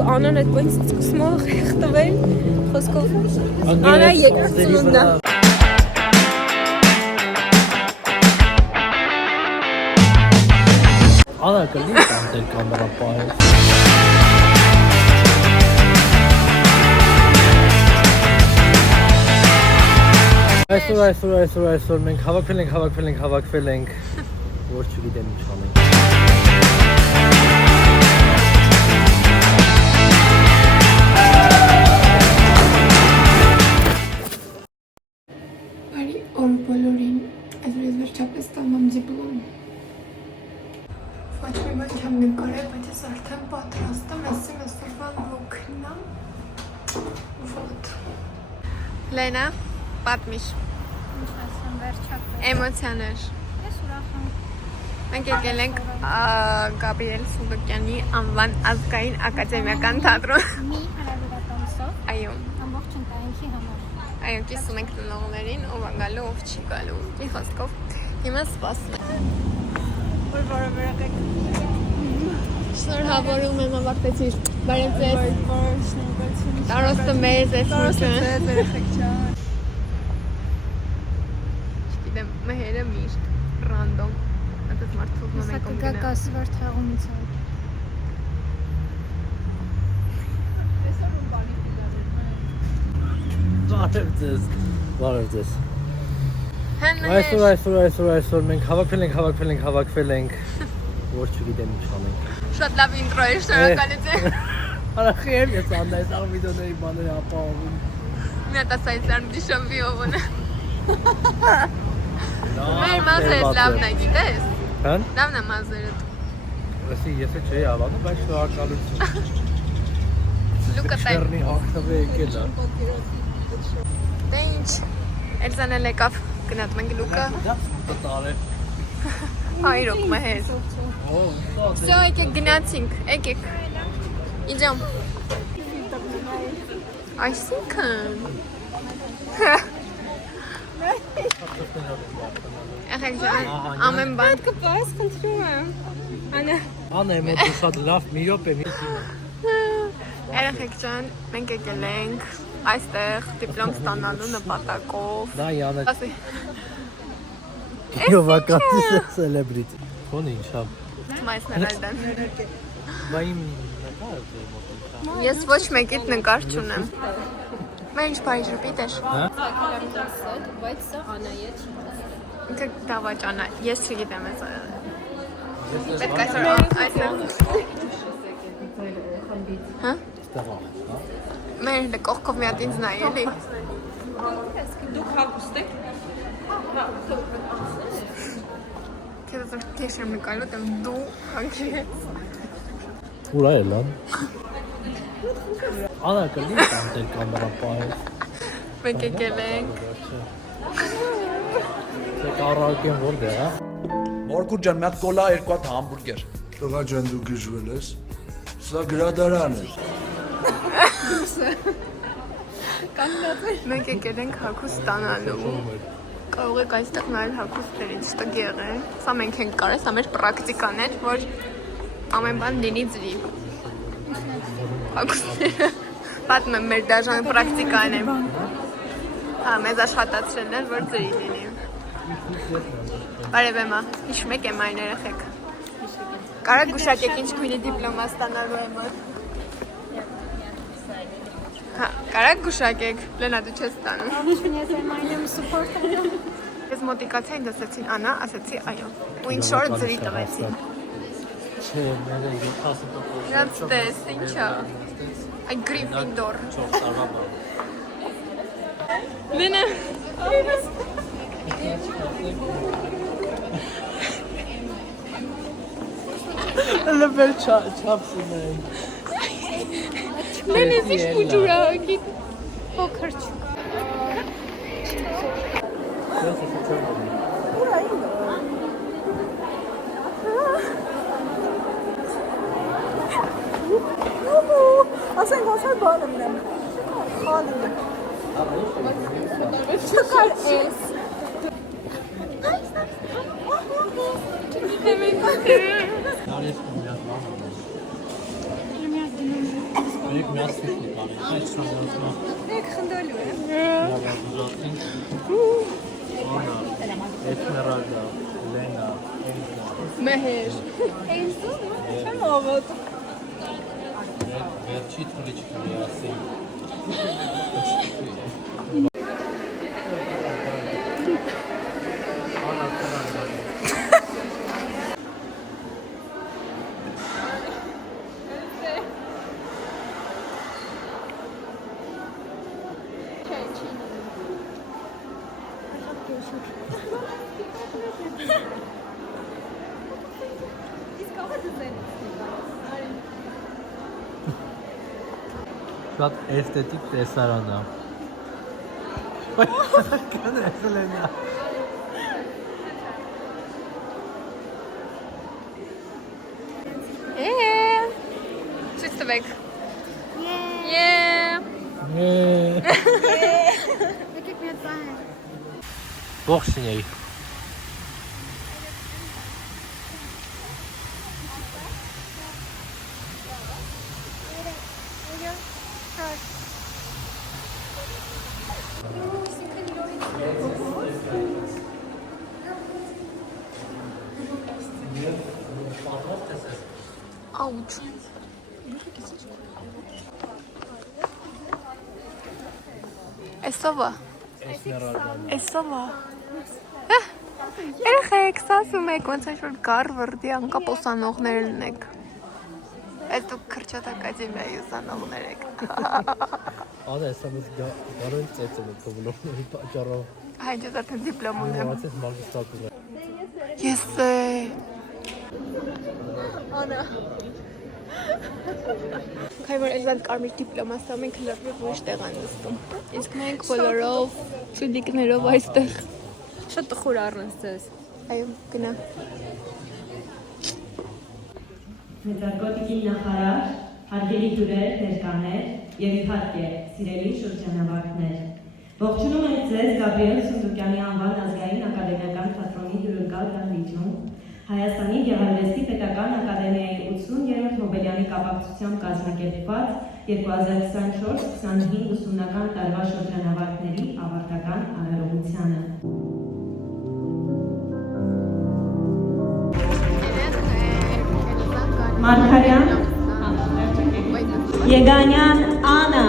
Անան այդ բանից սկսում է խեղդվել, խոսքով Անա եկած ծնունդն է։ Անա կլի տանտել կամերա պահել։ Այսօր մենք հավաքվել ենք, որ չգիտեմ ինչ անենք։ Բարի օր բոլորին, այսպես վերջապես ստանում դիպլոմ։ Ոչ մի բան չեմ նկարել, բայց ես արդեն պատրաստ եմ, այսինքն այսօրվա լուքն է։ Вот։ Լենա, պատմիշ։ Էմոցիաներ։ Ես ուրախ եմ։ Մենք եկել ենք Գաբրիել Սունդուկյանի անվան ազգային ակադեմիական թատրոն։ Մի հարավիրատոմսով Այո։ ամբողջ ընտանիքի համար։ Այո, կիսում ենք տնողներին, ով է գալու, ով չի գալու։ Մի խոսքով հիմա սպասում ենք։ Որ որևէ եղեք։ Շնորհավորում եմ ավարտեցիր։ Բարև ձեզ։ Տարոստը մեզ է սուրճը։ Չգիտեմ, մհերը միշտ ռանդոմ այդպես մարդուց նոր ենք Գա կասվար թաղումից այլ։ Բարև ձեզ։ Այսօր մենք հավաքվել ենք, որ չգիտեմ ինչ անենք։ Շատ լավ ինտրո է, շնորհակալություն։ Արախիեմ ես աննայս աղ վիդեոների բաները ապահովում։ Մի հատ ասայց արմդի շամպիոն է։ Մեր մազերս լավն է, գիտես։ Հան? Լավն է մազերդ։ Ասի ես չէի ավանում, բայց շնորհակալություն։ Լուկա տայ։ Շերնի հաղթավե եկել է։ Դե ինչ, Էլզան էլ եկավ, գնացում ենք Լուկա։ Տտարե։ Հայրոք մհեր։ Всё, եկեք գնացինք, եկեք։ Իջամ։ Այսինքն։ Եղեք ջան, ամեն բան կպաս, խնդրում եմ։ Անա։ Անա եմ էդ շատ լավ, մի րոպե մի դիմը։ Երեխեք ջան, մենք եկել ենք այստեղ դիպլոմ ստանալու նպատակով։ Դա Յանա։ Ասի։ Իովակացի սելեբրիտի։ Քոն ինչա։ Մայսներ այդան։ Բա իմ նկարը դե մոտ։ Ես ոչ մեկիդ նկար չունեմ։ Մա ինչ բայ ժպիտ էր։ Հա։ Բայց սա Անայի չի։ Ինքը դավաճանա, ես չգիտեմ ես։ Պետք է այսօր այսօր։ Հա։ Ստավա։ Մեր կողքով մի հատ ինձ նայ էլի։ Դուք հագուստ եք։ Քեզ քեզ եմ նկարել դեմ դու հանգրես։ Ուրա է լան։ Անա կլի տանտել կամերա պահել։ Մենք եկել ենք։ Դե կարողակեմ որտեղ, հա։ Մորկուտ ջան, մի հատ կոլա, երկու հատ համբուրգեր։ Տղա ջան դու գժվել ես, սա գրադարան է։ Մենք եկել ենք հագուստ ստանալու։ Կարող եք այստեղ նայել հագուստներից տգեղ է։ Սա մենք ենք կարել, սա մեր պրակտիկան էր, որ ամեն բան լինի ձրի։ Հագուստները պատմում եմ մեր դաժան պրակտիկան է։ Հա, մեզ աշխատացրել էր, որ ձրի լինի։ Բարև եմա, հիշում եք եմ այն երեխեք։ Կարակ գուշակեք ինչ քույնի դիպլոմա ստանալու համար։ Հա, կարակ գուշակեք, Լենա դու չես ստանում։ Ես եմ այնեմ սուպորտում։ Ես մոտիկացային դասեցին Անա, ասեցի այո։ Ու ինչ շորը ձրի տվեցին։ Չէ, մերը 70%։ Իրաց տես, ինչա։ Այ Գրիֆինդոր։ 4 տարվա բան։ Լենա։ Լեվել չափսին են։ Լենա զիշ կուջուրա, գիտ։ Փոքր չուկ։ Ասենք ասել բան եմ նեմ։ Խալին։ Չկար էս։ Արես կոմյակ բան։ Մենք միասին կանենք, այդ սրանցնա։ Եք խնդալու է։ Անա, Էթմերալդա, Լենա, Էլզա։ Մեհեր։ Էլսո։ Չեմ ավոտ։ Վերջի թռիչքը միասին։ Շատ էսթետիկ տեսարան է։ Կանե Սելենա։ Ցույց տվեք։ Yeah։ Եկեք մի հատ բան։ Ողջույն։ Ouch։ Էսովա։ Էսովա։ Երեխեք, ասում եք, ոնց որ կար վրդի անկապ ուսանողներն եք։ Այդ դուք քրչատ ակադեմիայի ուսանողներ եք։ Անա, սա մեզ գարոն ծեծել է փոբլովների պատճառով։ Հայ ես արդեն դիպլոմ ունեմ։ Ո՞նց է մագիստրատուրա։ Ես Անա։ Քայմար էլվան կարմիր դիպլոմ ասա մենք լրիվ ոչ տեղ են նստում։ Իսկ մենք բոլորով ծուլիկներով այստեղ։ Շատ տխուր առնես ձեզ։ Այո, գնա։ Մետրակոտիկի նախարար, հարգելի հյուրեր, ներկաներ և իհարկե սիրելի շրջանավարտներ։ Ողջունում ենք ձեզ Գաբրիել Սունդուկյանի անվան ազգային ակադեմիական թատրոնի հյուրընկալ դահլիճում Հայաստանի Գեղարվեստի Պետական Ակադեմիայի 80-րդ Նոբելյանի կապակցությամբ կազմակերպված 2024-25 ուսումնական տարվա շրջանավարտների ավարտական արարողությանը։ Մարգարյան Եգանյան Անա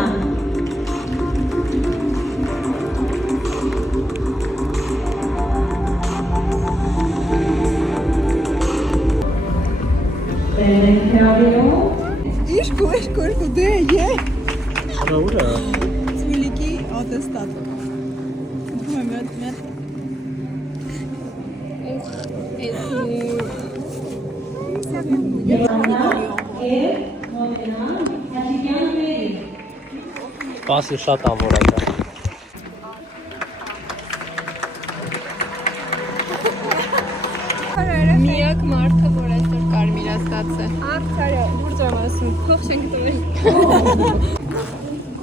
Երկու դե է Արա ուրա։ Ծուլիկի ատեստատ։ Սպասի շատ ավորակա։ Միակ մարդը, որ այսօր կարմիրացած է։ Արդարը, դուրս եմ ասում, փող չենք տվել։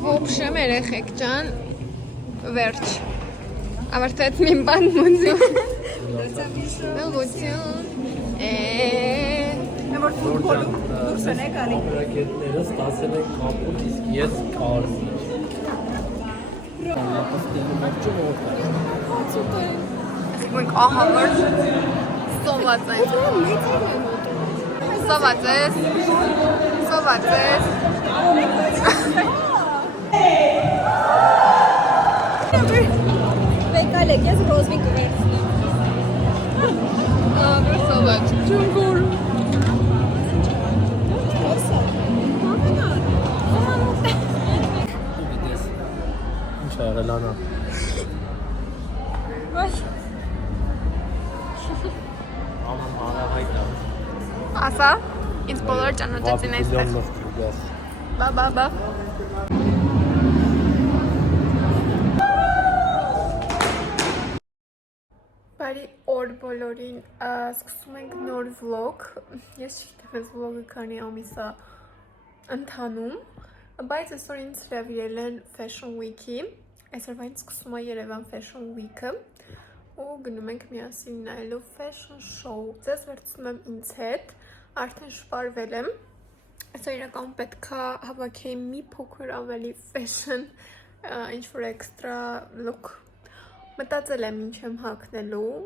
Ոբշեմ երեխեք ջան, վերջ։ Ավարտեց մին բան մունձիում։ Որ ֆուտբոլում դուրս են եկալի։ Ապրակետները ստացել են կապուտ, իսկ ես կարմիր։ Մենք ահա որ սոված ենք։ Սոված ես։ Սոված ես։ Վեկալ եք, ես ռոզվի կվեցնի։ Ահա սոված։ Ջունգուր։ Ինչ ա եղել Անա։ Աման հանրահայտ է։ Ասա, ինձ բոլոր ճանաչեցին այստեղ։ Բա։ Բարի օր բոլորին, սկսում ենք նոր վլոգ, ես չգիտեմ այս վլոգը քանի ամիս է ընթանում, բայց այսօր ինձ հրավիրել են Fashion Week-ի, այսօրվա ինձ սկսում է Երևան Fashion Week-ը ու գնում ենք միասին նայելու Fashion Show, ձեզ վերցնում եմ ինձ հետ, արդեն շպարվել եմ, Այսօր իրական պետք է հավաքեի մի փոքր ավելի fashion, ինչ-որ extra look։ Մտածել եմ ինչ եմ հագնելու,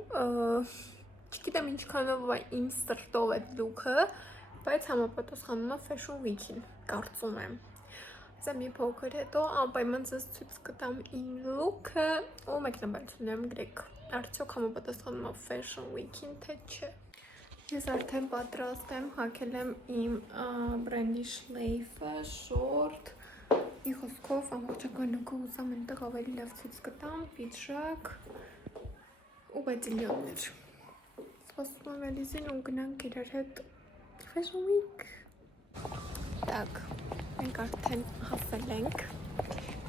չգիտեմ ինչքանով է իմ սրտով այդ look-ը, բայց համապատասխանում է Fashion Week-ին, կարծում եմ։ Սա մի փոքր հետո անպայման ձեզ ցույց կտամ իմ look-ը, ու մեկնաբանություններում գրեք, արդյոք համապատասխանում է Fashion Week-ին, թե չէ։ Ես արդեն պատրաստ եմ, հագել եմ իմ բրենդի շլեյֆը, շորտ, մի խոսքով ամբողջական լուկը ուզում այնտեղ ավելի լավ ցույց կտամ, պիջակ ու բադիլյոններ։ Սպասում եմ Էլիզին ու գնանք իրար հետ Fashion Week։ Так, մենք արդեն հասել ենք։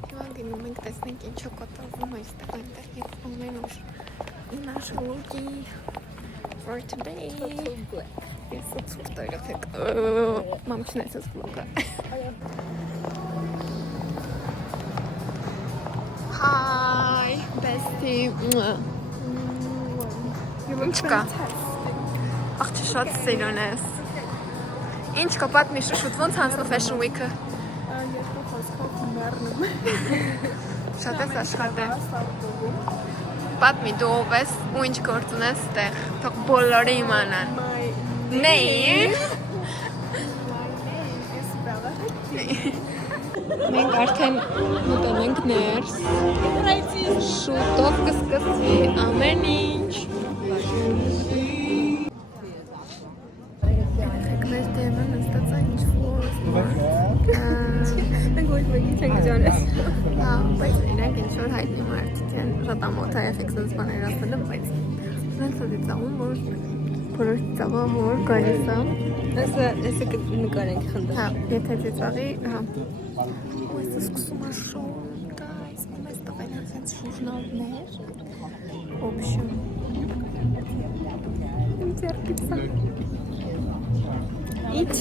Հիմա գնում ենք տեսնենք ինչ է կատարվում այստեղ այնտեղ եւ ամեն օր նаш լուկի for today. Yes, it's so terrific. Mom, she knows this vlog. Hi, bestie. You're ach, du schaust sehr nice. Ինչ կապատ մի շուշուտ ոնց հանցնու Fashion Week-ը։ Շատ ես աշխատել։ Պատմի դու ով ես ու ինչ գործ ունես ստեղ, թող բոլորը իմանան։ Name? Մենք արդեն մտել ենք ներս, շուտով կսկսվի ամեն ինչ։ Եք մեր դեմը նստած է ինչ-որ մենք ոչ մեկի չենք ջանես։ Բայց իրենք ինչ-որ հայտնի մարդ են, շատ ամոթ է եղեք սենց բաներ ասել եմ, բայց մենք սա դիծաղում, որ որոշ ծաղամ որ գալիս է։ Այսը կնկարենք խնդրեմ։ Հա, եթե ծաղի, հա։ Ու այսը սկսում է շոուն, guys, ու մեզ տղեն են սենց շուժնալներ։ Ոբշում։ Իմ ձերքից է։ Իչ։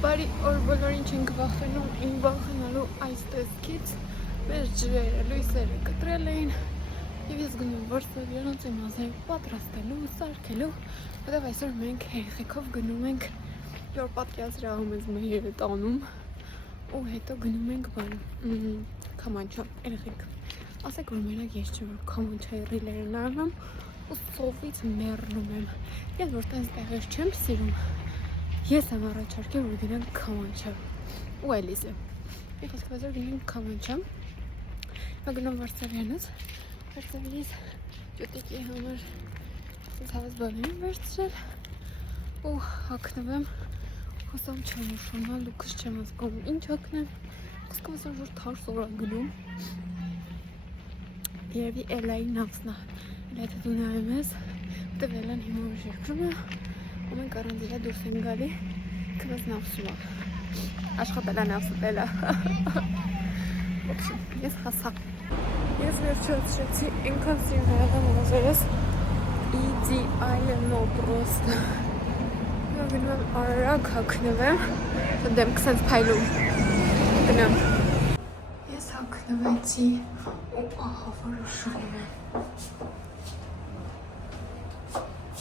Բարի օր բոլորին չենք վախենում իմ վախենալու այս տեսքից, մեր ջրերը, լույսերը կտրել էին և ես գնում որ սովիրանոց եմ ազնայով պատրաստելու, սարքելու, հետև այսօր մենք երեխեքով գնում ենք, որ պատկյազրահում ես մհերը տանում ու հետո գնում ենք կամանչա, երեխեք, ասեք որ մենակ ես չեմ որ կամանչայի ռիլերը նարվում ու սովից մերնում եմ, ես որ տենց տեղեր չեմ սիրում Ես եմ առաջարկել, որ գնանք Քամանչա ու Էլիզը։ Եվ խոսքով որ գնանք Քամանչա։ Հիմա գնում Վարշավյանից։ Վարշավից ջոտիկի համար ես հավես բաներ եմ վերցրել ու հագնվեմ։ Խոսամ չեմ ուշանալ, լուքս չեմ ասկում ինչ հագնեմ։ Խոսքով որ թարս օր գնում։ Երևի Էլայի նավսնա։ Եթե դու նայում ես, դե Էլան հիմա որ երկրում է ու մենք առանց իրա դուրս ենք գալի, քվազ նավսում է, աշխատել է նավսուտել է, ես հասակ։ Ես վերջացրեցի ինքան սիրում եղեմ ուղազերս, իդիալնո պրոստը։ Նա գնում եմ արարակ հագնվեմ, դեմք սենց պայլում, գնամ։ Ես հագնվեցի ու ահա որոշում եմ։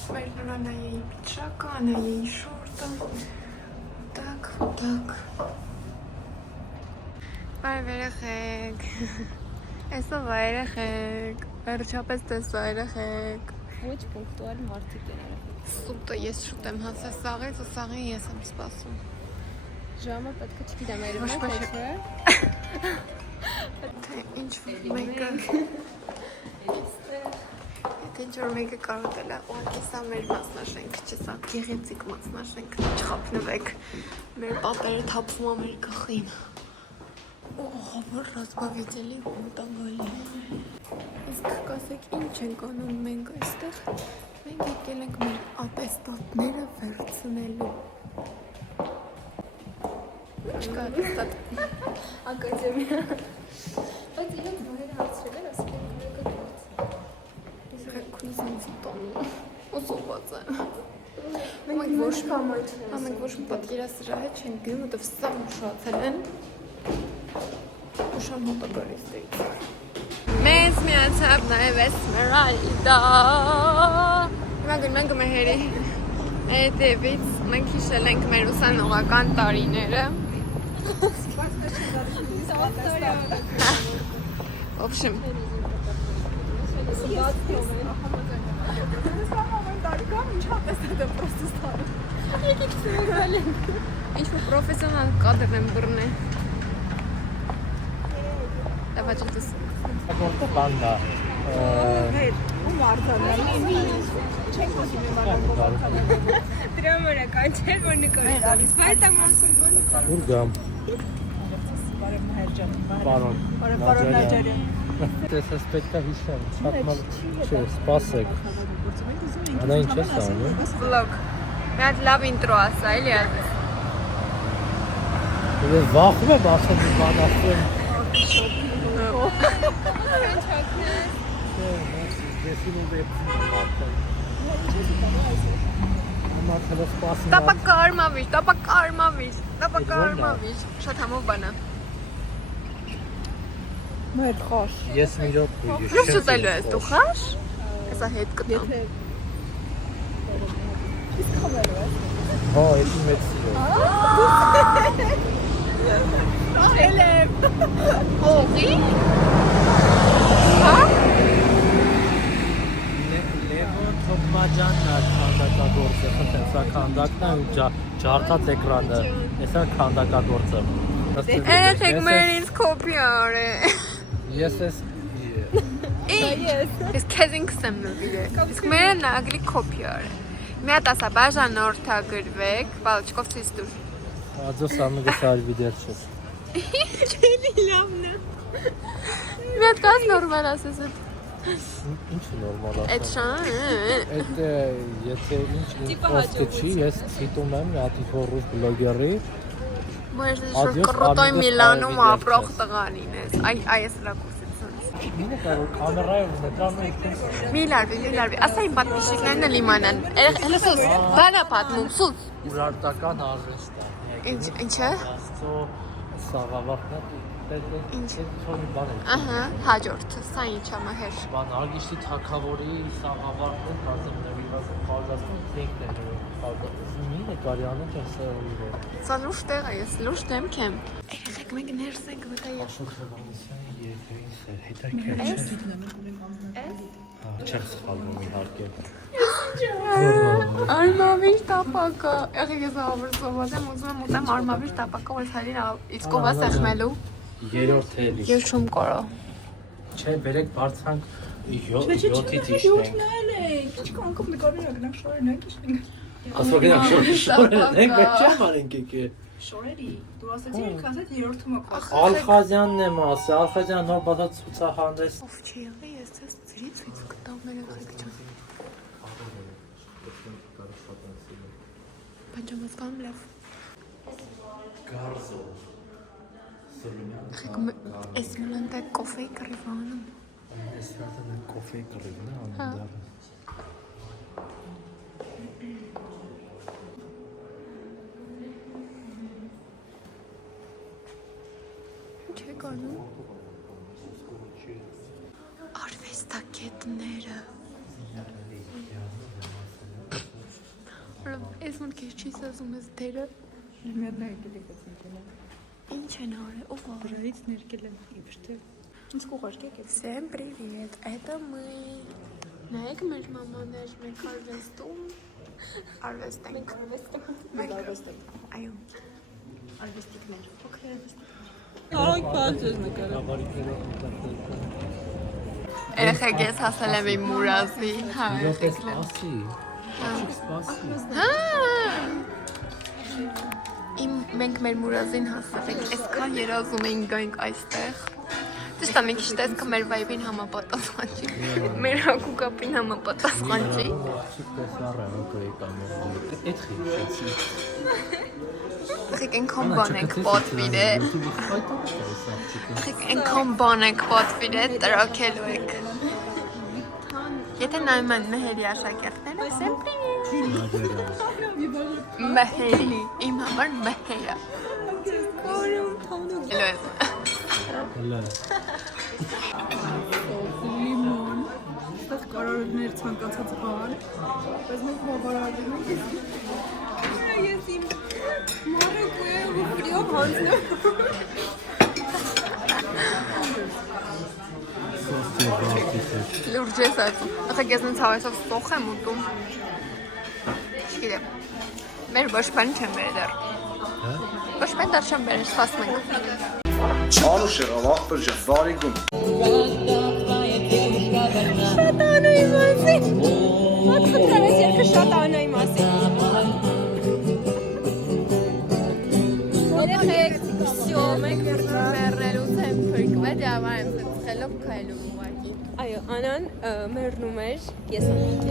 Մեր նայեի պիջակը, նայեի շորտը, տակ, տակ։ Բարև երեխեք, այսով երեխեք, վերջապես տեսա երեխեք։ Ոչ պունկտուալ մարդիկ են երեխեք։ Սուտը ես շուտ եմ հասել սաղից ու սաղին ես եմ սպասում։ Ժամը պետք է չգիտեմ այրում է, Թե ինչ որ մեկը ինչ որ մեկը կարոտել է, ուղղակի սա մեր մասնաշենքը չէ, սա գեղեցիկ մասնաշենքն է, չխափնվեք։ Մեր պատերը թափվում է մեր գլխին։ Որ ռազմավիճելի մտանգալի։ Իսկ կասեք ինչ ենք անում մենք այստեղ։ Մենք եկել ենք մեր ատեստատները վերցնելու։ Չկա ատեստատ։ Ակադեմիա։ Բայց իրենք բողերը հարցրել էր, ասել են կարեկը դուրց։ Ես ռեքույզ ինձ տոնում։ Ոսոված եմ։ Մենք ոչ մի պատկերասրահ չենք գնում, որտև սա ուշացել են։ Ուշան հոտագարիստերից։ Մեզ միացավ նաև Էսմերալդա։ Հիմա գնում ենք մեր հերի հետևից, մենք հիշել ենք մեր ուսանողական տարիները։ В общем, ինչ-որ պրոֆեսիոնալ կադր եմ բռնել։ Давай что-то. Բանդա։ Ում արձանալի։ Չենք ուզում իմ անակով։ Դրա համար է կանչել, որ նկարես։ Բայց ամասում Ուր գամ։ Բարև Մհերջան։ Պարոն։ Պարոն Նաջարյան։ Տեսես պետք է հիշեմ, չափման չէ, սպասեք։ Անա ինչ ես անում։ Vlog. Մի հատ լավ ինտրո ասա, էլի ասես։ Ես վախում եմ ասել մի բան ասեմ։ Տապակարմավիչ, շատ համով բան է։ Մեր խոշ։ Ես մի րոպե Լույս ուտելու ես, դու խաշ։ Հեսա հետ կտամ։ Իսկ խմելու ես։ Հա, ես մեծ սիրո։ Օղի։ Հա։ Լևոն Թոմաջանն է քանդակագործը, խնդրեմ, սա քանդակն է ու ջարդած էկրանը։ Հեսա քանդակագործը։ Երեխեք մեր ինձ կոպի արե։ Ես ես Ես քեզ ինքս եմ նվիրել։ Իսկ մերը նագլի կոպի արե։ Մի հատ ասա բաժանորդագրվեք, պալչկով ցույց տուր։ Ադո սամը սարվի դեր չէ։ Չելի լավն է։ Մի հատ կազ նորմալ ասես այդ։ Ինչ նորմալ ասա։ Այդ շան։ Այդ եթե ինչ պոստը չի, ես ցիտում եմ մի հատ ռուս բլոգերի։ Բայց շուտ կրոտոյ Միլանում ապրող տղանին ես։ Այ այս լակուսից։ Մինը կարող կամերայով նկարում եք։ Մի լարվի, ասա իմ պատմիչիկներն էլ իմանան։ Հələ սուս, բանա պատմում, սուս։ Ուրարտական արվեստ է։ Ինչը։ Աստծո սաղավարտն է։ Ինչ։ Ինչ-որ բան է։ Ահա, հաջորդը, սա ինչ է մահեր։ Բան Արգիշտի թագավորի սաղավարտը դասը նվիրված պատասխան թենքն է նվիրված։ Մի նկարյանը չսերում է։ Սա լուրջ տեղ է, ես լուրջ դեմք եմ։ Երեխեք մենք ներս ենք մտա ես։ Շոկրեվանիսյան երկրին սեր, հետաքրքիր չէ։ Չեմ սխալվում իհարկե։ Արմավիր տապակը։ Եղեք ես ավրսոված եմ, ուզում եմ ուտեմ արմավիր տապակը, որ հալին իսկով է սեղմելու։ Երորդ էլի։ Ես չում կարա։ Չէ, բերեք բարձրանք 7-ից իշնենք։ Յոթնել ենք։ Ինչ կանգնում նկարում գնանք շորենանք իշնենք։ Ասո գնանք շորենենք, բայց չեմ արենք եկե։ Շորերի։ Դու ասացի ինքս ասած երրորդը մոկա։ Ալխազյանն եմ ասի, Ալխազյան նոր բացած ցուցահանդես։ Ով չի եղի, ես ես ծրի ցույց կտամ երեխեք ջան։ Բանջամասկան լավ։ Գարզո։ Ես մլանդակ կոֆե կռիվանում։ Ես հատան կոֆե կռիվն է անդար։ Ինչ է կանում։ Արվեստագետները։ Ես մոտ քեզ չի ասում ես դերը։ Մերնա եկել եք ասում։ Ինչ են արել, ով Վրայից ներկել եմ իբրտե։ Ինչ կուղարկեք է։ Всем привет, это мы. Նայեք մեր մամաներ, մենք արվեստում։ Արվեստ ենք։ Մենք արվեստ ենք։ Այո։ Արվեստիկներ։ Okay, արվեստ։ Կարող բաց ես նկարել։ Երեխեք ես հասել եմ իմ մուրազին, հա, Յոպես ասի։ Սպասի։ Մենք մեր մուրազին հասել ենք, այսքան երազում էինք գանք այստեղ։ Ճիշտ է, մի քիչ տեսքը մեր վայբին համապատասխան չի, մեր հագուկապին համապատասխան չի։ Ախեք ենքան բան ենք պատվիր է, ախեք ենքան բան ենք պատվիր է, տրակելու եք։ Եթե նայում են Մեհերի աշակերտները, ասեմ Մեհերի, իմ համար Մեհերա։ Էլո եմ։ Լիմոն, այստեղ կարողներ ցանկացած բան, բայց մենք բավարարվում ենք։ Ես իմ մարակույր ու ֆրիով հանձնում։ Լուրջ ես այդում, ախեք ես նենց հավեսով սոխ եմ ուտում։ Չգիտեմ, մեր ոչ բան չեմ բերել դեռ։ Ոչ բան դեռ չեմ բերել, սպասում ենք։ Անուշ եղավ, աղբեր ջան, բարի գում։ Շատ անոյի մասին։ Ո՞տ խնդրեմ ես երկը շատ անոյի մասին։ Երեխեք, վսյո, մենք Մեռելուց եմ փրկվել, յավար եմ ծխելով քայլում ուղակի։ այո, Անան մեռնում էր, ես անհիտ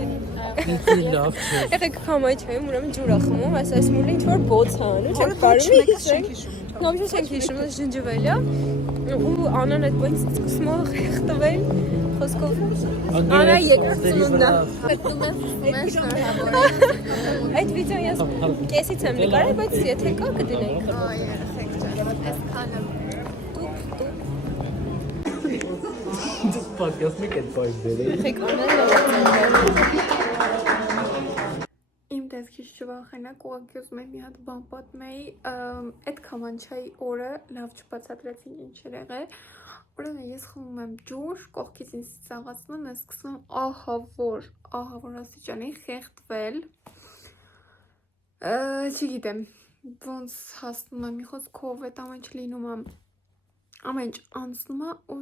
Ինձի լավ չէ։ Եղեք կամայ չայում, ուրեմն ջուր է խմում, այս մուլը ինչ-որ բոց է անում, չեք կարում է հիշենք։ Նամիջը չենք հիշում, այս ջնջվել է, ու Անան այդ բանից սկսում է խեղտվել, խոսքով։ Անա երկրորդ ծնունդն է։ Պետում եմ շնորհավոր։ Այդ վիդեոն ես կեսից եմ նկարել, բայց եթե կա կդնենք։ Երեխեք ջան, այսքանը։ Դու պատկասմի կետ պայք դերը։ Եղեք Անան Իմ տեսքից չվախենակ, ուղղակի ուզում եմ մի հատ բան պատմեի, այդ քամանչայի օրը լավ չբացատրեցին ինչ էր եղել, ուրեմն ես խմում եմ ջուր, կողքից ինձ ծիծաղացնում եմ, ես սկսում եմ ահավոր աստիճանի խեղդվել, չգիտեմ, ոնց հասնում եմ մի խոսքով այդ ամեն ինչ լինում եմ, ամեն ինչ անցնում է ու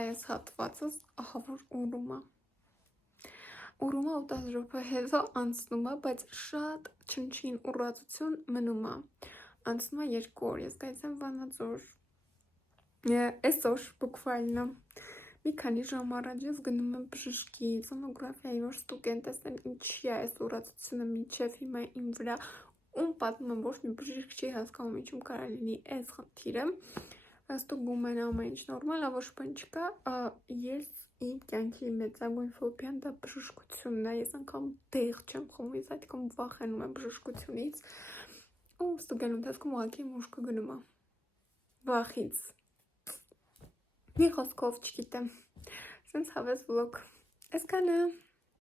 այս հատվածս ահավոր ուրում է։ Ուրումը 8 րոպե հետո անցնում է, բայց շատ չնչին ուռածություն մնում է։ Անցնում է 2 օր, ես գայց եմ Վանաձոր։ Այսօր բուկվալնա մի քանի ժամ առաջ ես գնում եմ բժշկի սոնոգրաֆիայի, որ ստուգեն տեսնեն ինչի է այս ուռածությունը մինչև հիմա իմ վրա, ում պատմում եմ, ոչ մի բժիշկ չի հասկանում ինչում կարա լինի այս խնդիրը։ Ստուգում են ամեն ինչ նորմալ, ոչ բան չկա, ես իմ կյանքի մեծագույն ֆոբիան դա բժշկությունն է, ես անգամ դեղ չեմ խմում, ես այդքան վախենում եմ բժշկությունից, ու ստուգելու ընթացքում ուղղակի մուշկը գնում է վախից։ Մի խոսքով չգիտեմ, սենց հավես վլոգ, այսքանը։